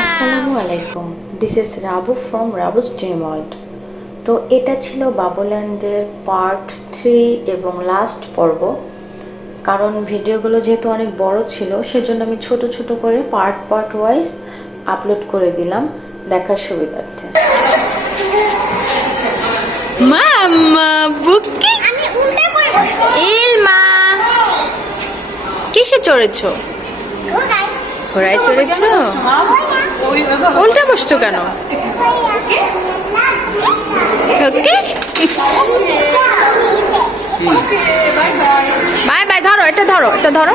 আসসালামু আলাইকুম this is Rabu from Rabu's dream তো এটা ছিল বাবুল্যান্ডের পার্ট থ্রি এবং লাস্ট পর্ব। কারণ ভিডিওগুলো যেহেতু অনেক বড় ছিল, সেজন্য আমি ছোট ছোট করে পার্ট পার্ট ওয়াইজ আপলোড করে দিলাম দেখার সুবিধার্থে। মাম্মা বুকি? ইলমা কিসে চড়েছো? ঘোড়ায়। চড়েছো? উল্টা বসছো কেন? ওকে। বাই বাই ধরো এটা ধরো এটা ধরো।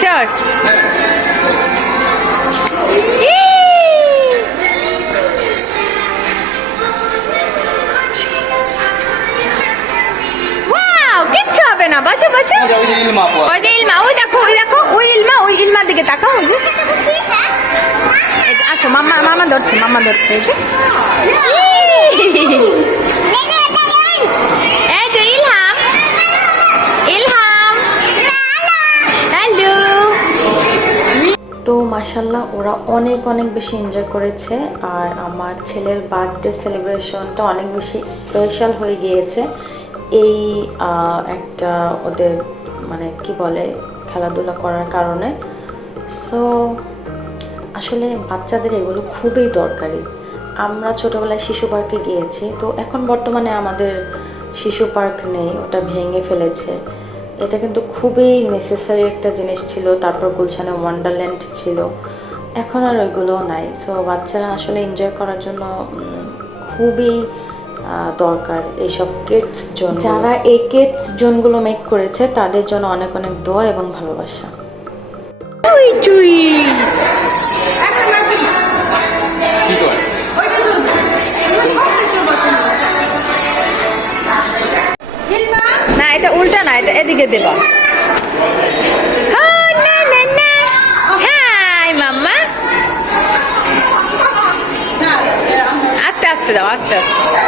শর্ট না বসো বসো। ওই যে ইলমা ওই দেখো ওই দেখো ওই ইলমা ওই ইলমার দিকে তাকাও ওই যে আচ্ছা মামা মামা ধরছে মামা ধরছে এই যে। এই যে ইলহাম। ইলহাম। হ্যালো তো মাসাল্লাহ ওরা অনেক অনেক বেশি এনজয় করেছে আর আমার ছেলের বার্থডে সেলিব্রেশনটা অনেক বেশি স্পেশাল হয়ে গিয়েছে। এই একটা ওদের মানে কি বলে খেলাধুলা করার কারণে। সো, আসলে বাচ্চাদের এগুলো খুবই দরকারি। আমরা ছোটোবেলায় শিশু পার্কে গিয়েছি, তো এখন বর্তমানে আমাদের শিশু পার্ক নেই, ওটা ভেঙে ফেলেছে। এটা কিন্তু খুবই নেসেসারি একটা জিনিস ছিল, তারপর গুলশানে ওয়ান্ডারল্যান্ড ছিল। এখন আর ওইগুলো নাই। সো, বাচ্চারা আসলে এনজয় করার জন্য খুবই দরকার এইসব কিডস জোন যারা এই কিডস জোনগুলো মেক করেছে তাদের জন্য অনেক অনেক দোয়া এবং ভালোবাসা। না এটা উল্টা না এটা এদিকে দেবা। হ্যাঁ, আস্তে আস্তে দাও আস্তে আস্তে।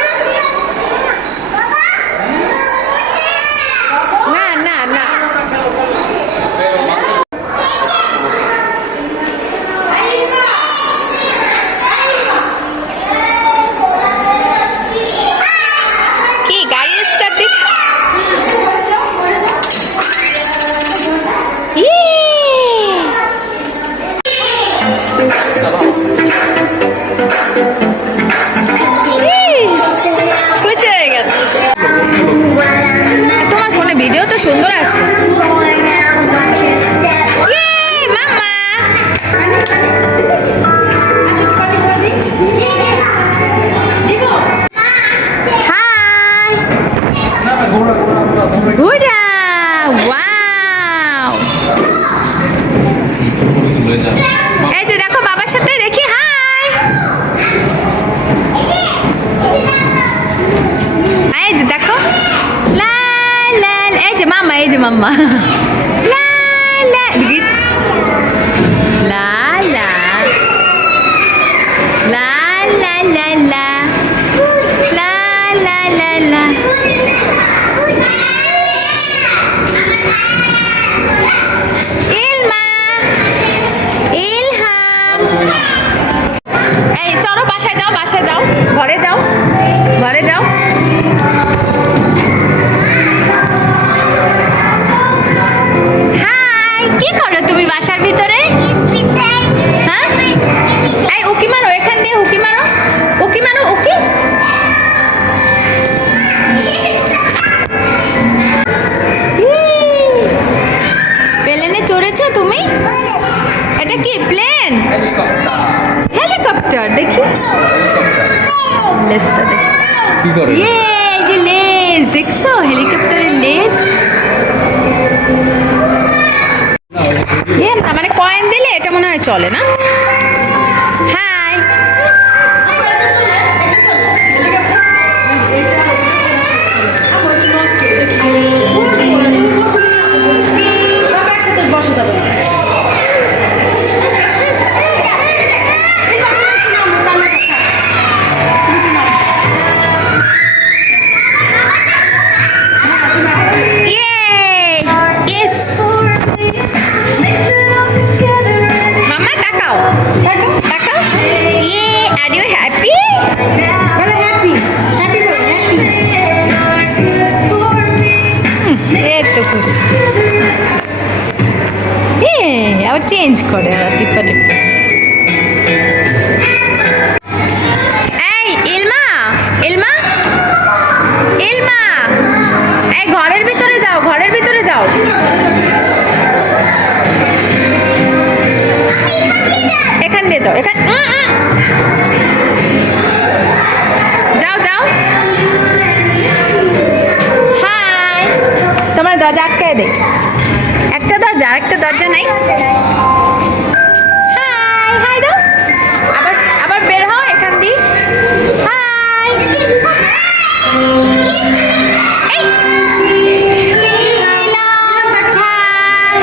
এই যে মাম্মা এই যে মাম্মা। লা লা। লা লা। লা লা লা লা। লা লা লা লা। ইলমা ইলহাম। এই চলো বাসায় যাও বাসায় যাও। ঘরে যাও ঘরে যাও। দেখি। লেজটা দেখি। কি করে? ইয়ে লেজ দেখছ? হেলিকপ্টারের লেজ। এ না মানে কয়েন দিলে এটা মনে হয় চলে না? আবার চেঞ্জ করে টিপা টিপা এই এই, ঘরের ভিতরে যাও, ঘরের ভিতরে যাও। এখান দিয়ে যাও, এখান। যাও যাও। তোমার একটা দরজা আর একটা দরজা নাই। আবার আবার বের হও দিয়ে। এই। Last time,